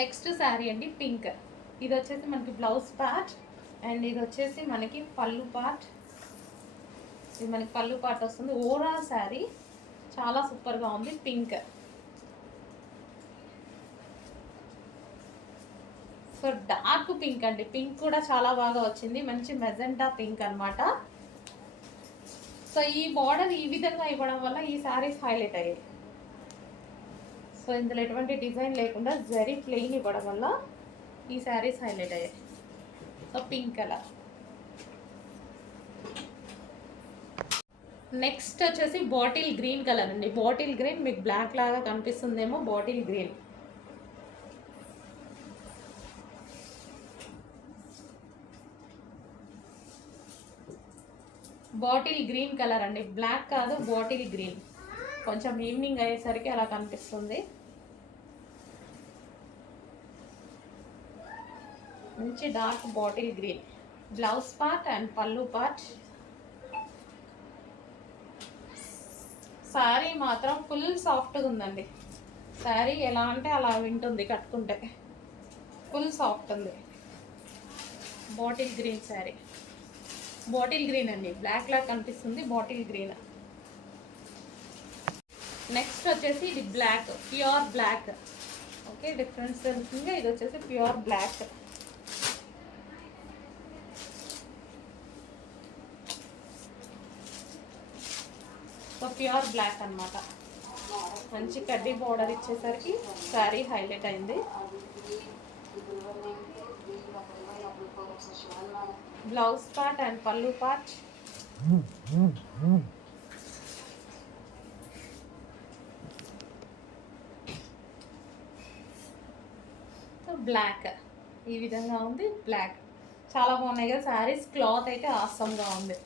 Next sari అండి pink. ఇది వచ్చేసి మనకి బ్లౌజ్ పార్ట్ అండ్ ఇది వచ్చేసి మనకి పళ్ళు పార్ట్. ఇది మనకి పళ్ళు పార్ట్ వస్తుంది. ఓవరాల్ శారీ చాలా సూపర్గా ఉంది. పింక్, సో డార్క్ పింక్ అండి. పింక్ కూడా చాలా బాగా వచ్చింది. మంచి మెజెంటా పింక్ అనమాట. సో ఈ బార్డర్ ఈ విధంగా ఇవ్వడం వల్ల ఈ శారీస్ హైలైట్ అయ్యాయి. సో ఇందులో ఎటువంటి డిజైన్ లేకుండా జరీ ప్లెయిన్ ఇవ్వడం వల్ల ఈ శారీస్ హైలైట్ అయ్యాయి. So pink colour. నెక్స్ట్ వచ్చేసి బాటిల్ గ్రీన్ కలర్ అండి. బాటిల్ గ్రీన్ మీకు బ్లాక్ లాగా కనిపిస్తుందేమో. Bottle green, bottle green colour అండి. బ్లాక్ కాదు, బాటిల్ గ్రీన్. కొంచెం ఈవినింగ్ అయ్యేసరికి అలా కనిపిస్తుంది. మంచి dark bottle green. Blouse part and పళ్ళు పార్ట్. శారీ మాత్రం ఫుల్ సాఫ్ట్గా ఉందండి. శారీ ఎలా అంటే అలా వింటుంది కట్టుకుంటే. ఫుల్ సాఫ్ట్ ఉంది. Bottle green sari. Bottle green అండి. బ్లాక్ లాగా కనిపిస్తుంది, బాటిల్ గ్రీన్. నెక్స్ట్ వచ్చేసి ఇది black, pure black. Okay, difference తెలుస్తుంది. ఇది వచ్చేసి pure black. So pure black అనమాట. మంచి కడ్డీ బోర్డర్ ఇచ్చేసరికి శారీ హైలైట్ అయింది. బ్లౌజ్ పార్ట్ అండ్ పళ్ళు పార్ట్. బ్లాక్ ఈ విధంగా ఉంది. బ్లాక్ చాలా బాగున్నాయి కదా శారీస్. క్లాత్ అయితే ఆసమ్గా ఉంది.